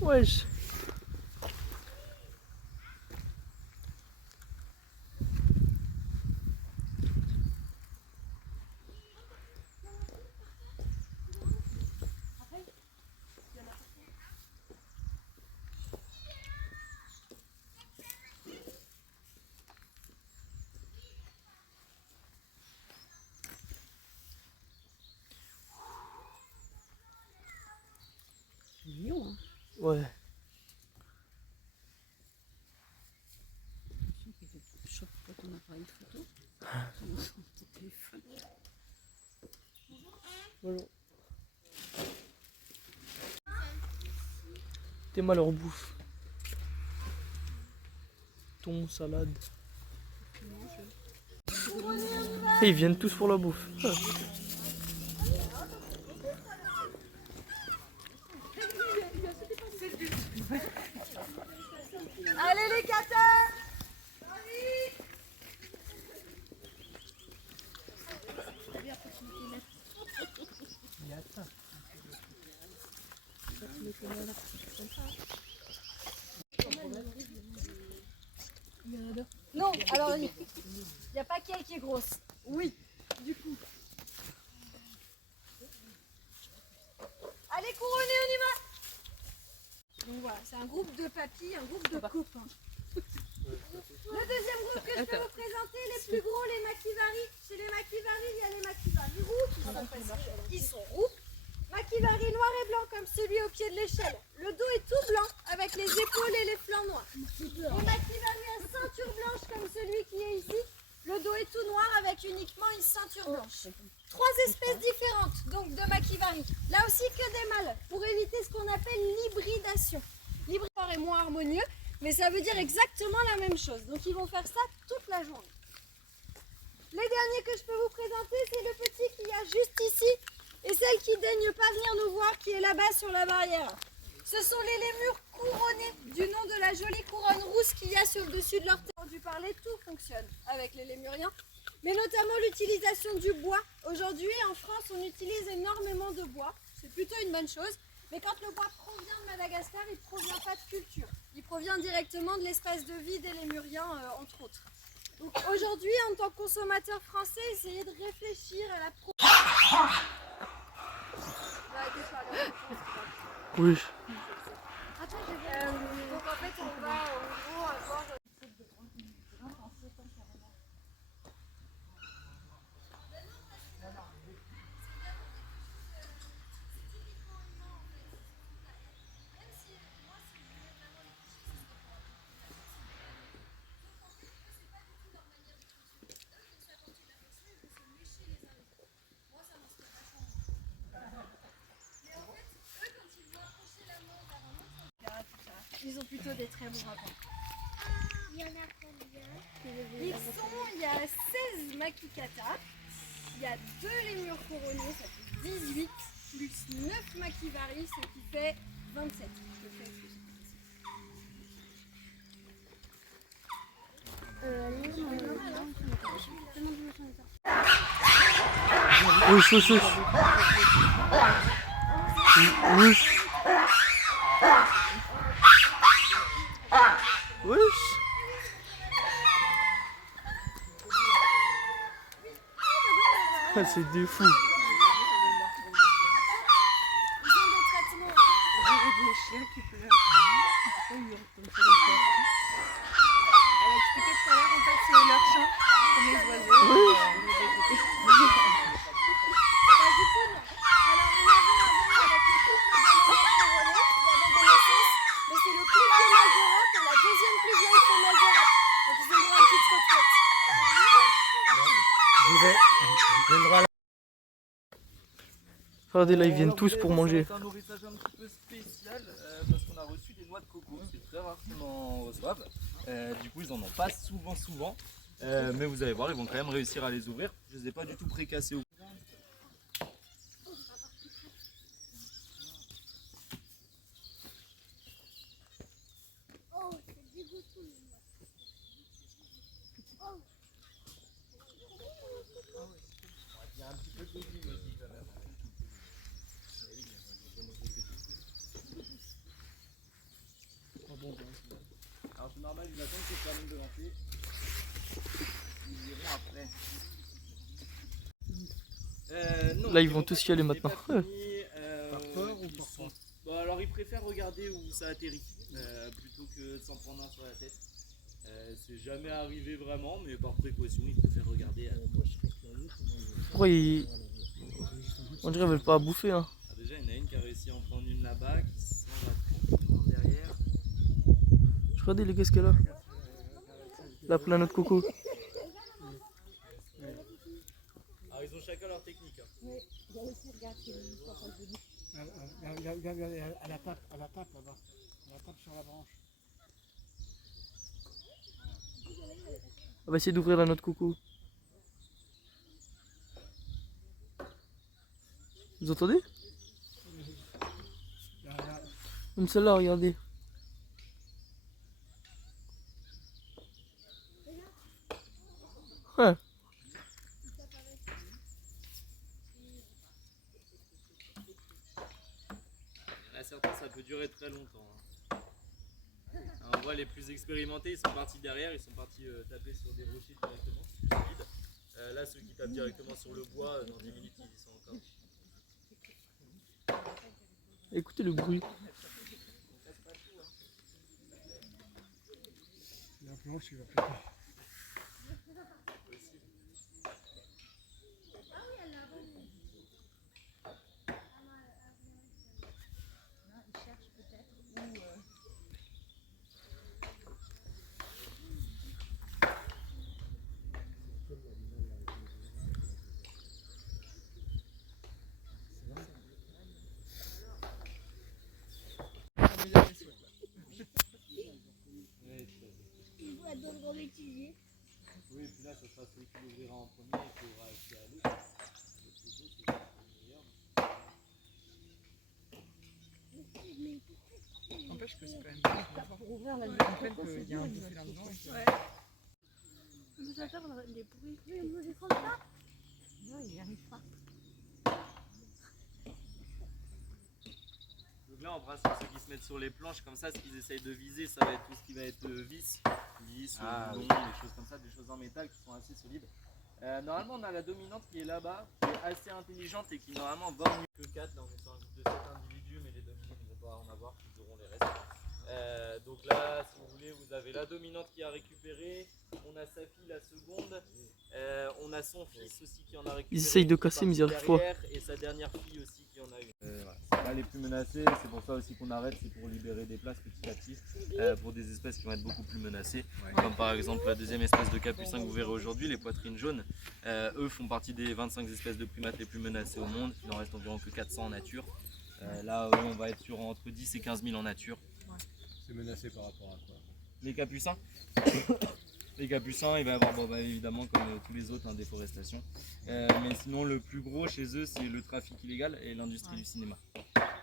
Wesh. C'est mignon, hein. Ouais. Je sens qu'il fait chaud pour ton appareil photo. Ton téléphone. Bonjour. T'es mal leur bouffe. Thon, salade. Et ils viennent tous pour la bouffe. Ah. Allez les catins! Non, alors il n'y a pas qu'elle qui est grosse. Oui, du coup. Allez, couronner, on y va! Donc voilà, c'est un groupe de papis, un groupe de copains. Le deuxième groupe que je peux vous présenter, les plus gros, les makivari. Chez les makivari, il y a les makivari roux qui sont faciles. Ils sont roux. Makivari noir et blanc comme celui au pied de l'échelle. Le dos est tout blanc avec les épaules et les flancs noirs. Les makivari à ceinture blanche comme celui qui est ici. Le dos est tout noir avec uniquement une ceinture blanche. Trois espèces différentes donc de makivari. Là aussi que des mâles pour éviter ce qu'on appelle l'hybridation. L'hybridation est moins harmonieux, mais ça veut dire exactement la même chose. Donc ils vont faire ça toute la journée. Les derniers que je peux vous présenter, c'est le petit qu'il y a juste ici et celle qui daigne pas venir nous voir qui est là-bas sur la barrière. Ce sont les lémures couronnés du nom de la jolie couronne rousse qu'il y a sur le dessus de leur tête. Entendu parler, tout fonctionne avec les lémuriens, mais notamment l'utilisation du bois. Aujourd'hui en France, on utilise énormément de bois, c'est plutôt une bonne chose. Mais quand le bois provient de Madagascar, il ne provient pas de culture. Il provient directement de l'espace de vie des lémuriens, entre autres. Donc aujourd'hui, en tant que consommateur français, essayez de réfléchir à la Oui. donc en fait, on va en gros avoir... Ils ont plutôt des très bons rapports. Il y en a combien? Il y a 16 makikata, il y a 2 lémures couronnés, ça fait 18, plus 9 makivari, ce qui fait 27. Wesh, wesh, wesh. Wesh. Wesh. Ah, c'est des fous. Ils ont des traitements. Des chiens qui pleurent. Pourquoi ils hurlent comme ça? Elle a expliqué tout à l'heure, en fait, c'est leur chant. Comme les oiseaux. Du coup, non. Alors, on avait avant, avec le couple de lémures couronnés, il y avait des naissances, mais c'est le couple de Mazorette et la deuxième plus vieille c'est Mazorette. Donc, ils ont droit à une petite retraite. J'y vais. J'ai le droit à la... Regardez là, ils viennent tous pour manger. C'est un nourrissage un petit peu spécial parce qu'on a reçu des noix de coco. C'est très rare qu'on en reçoive. Du coup, ils en ont pas souvent. Mais vous allez voir, ils vont quand même réussir à les ouvrir. Je les ai pas du tout précassés au Oh, c'est dégoûtant. Oh. Il y a un petit peu de légumes aussi quand même. ils attendent que ça termine de monter. Ils iront après. Non, Là, ils vont tous y aller maintenant. Par peur ou par peur? Bah, alors ils préfèrent regarder où ça atterrit plutôt que de s'en prendre un sur la tête. C'est jamais arrivé vraiment, mais par précaution, ils préfèrent regarder. Pourquoi ils... On dirait qu'ils veulent pas bouffer, hein. Ah, déjà, il y en a une qui a réussi à en prendre une là-bas, qui s'en va tranquillement derrière. Regardez les gars ce qu'elle a. Elle a pris la noix de coco. Alors ils ont chacun leur technique. Hein. À la tape là-bas. À la tape sur la branche. On va essayer d'ouvrir la noix de coco. Vous entendez? Même celle-là, regardez. Ouais. À certains, ça peut durer très longtemps. Hein. Alors, on voit les plus expérimentés, ils sont partis derrière, ils sont partis taper sur des rochers directement, c'est plus solide. Là, ceux qui tapent directement sur le bois, dans 10 minutes, ils y sont encore. Écoutez le bruit. La planche, il va péter. Dans les cuisines. Oui, et puis là, ça sera celui qui l'ouvrira en premier et qui aura accès à l'eau. N'empêche que c'est quand même pas pour ouvrir la comprennent qu'il y a un bouffé là-dedans. Ouais. Vous attendez les bruits. Oui, vous les prendre pas? Non, il n'y arrive pas. Donc là, en principe, ceux qui se mettent sur les planches comme ça, ce qu'ils essayent de viser, ça va être tout ce qui va être vis, boulons, des choses comme ça, des choses en métal qui sont assez solides. Normalement, on a la dominante qui est là-bas, qui est assez intelligente et qui normalement va mieux que 4. Là, on est sur un groupe de 7 individus, mais les dominants ne vont pas en avoir, ils auront les restes. Donc là, si vous voulez, vous avez la dominante qui a récupéré, on a sa fille, la seconde, on a son fils aussi qui en a récupéré. Ils essayent de casser, mais ils n'y arrivent pas. Et sa dernière fille aussi qui en a une. Voilà. C'est pas les plus menacés, c'est pour ça aussi qu'on arrête, c'est pour libérer des places petit à petit pour des espèces qui vont être beaucoup plus menacées. Comme par exemple la deuxième espèce de capucin que vous verrez aujourd'hui, les poitrines jaunes. Eux font partie des 25 espèces de primates les plus menacées au monde. Il en reste environ que 400 en nature. Là, eux, on va être sur entre 10 et 15 000 en nature. C'est menacé par rapport à quoi? Les capucins Les capucins, il va y avoir évidemment comme tous les autres, hein, déforestation. Mais sinon, le plus gros chez eux, c'est le trafic illégal et l'industrie du cinéma.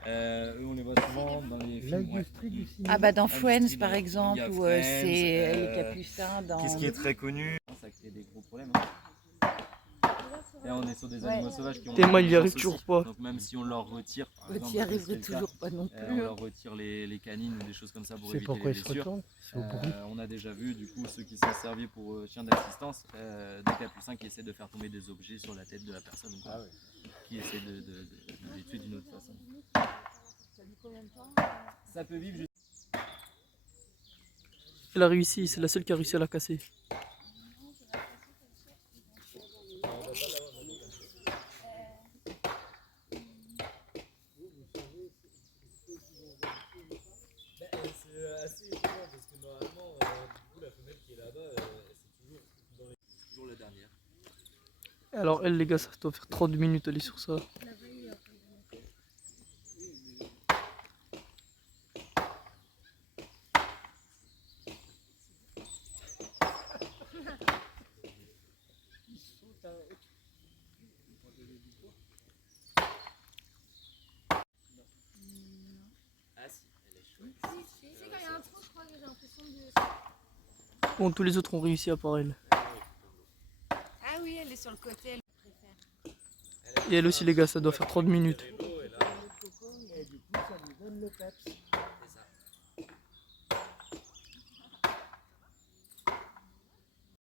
Eux, on les voit souvent dans les films. L'industrie du cinéma. Ah bah dans Friends Industrie par de- exemple, il y a où Friends, c'est les capucins dans... Qu'est-ce qui est très connu? Ça crée des gros problèmes. Hein. Et là, on est sur des animaux sauvages qui ont. Tellement il y arrive aussi. toujours pas. Donc même si on leur retire, par Tu exemple, n'y arriverais c'est le cas, toujours pas non on plus. leur retire les canines ou des choses comme ça pour C'est éviter pourquoi les ils se blessures. retournent? C'est au bruit. On a déjà vu du coup ceux qui sont servis pour chiens d'assistance, des capucins qui essaient de faire tomber des objets sur la tête de la personne ou quoi, Ah ouais. qui essaient de les tuer d'une autre façon. Ça peut vivre jusqu'à... Elle a réussi, c'est la seule qui a réussi à la casser. C'est assez étonnant parce que normalement, du coup, la femelle qui est là-bas, c'est toujours la dernière. Alors elle les gars, ça doit faire 30 minutes aller sur ça. Ah si, elle est chouette. Tu sais, quand il y a un trou, je crois que j'ai l'impression de. Bon, tous les autres ont réussi à part elle. Ah oui, elle est sur le côté, elle préfère. Et elle aussi les gars, ça doit faire 30 minutes. Et là, Et du coup, ça nous donne le peps. c'est ça.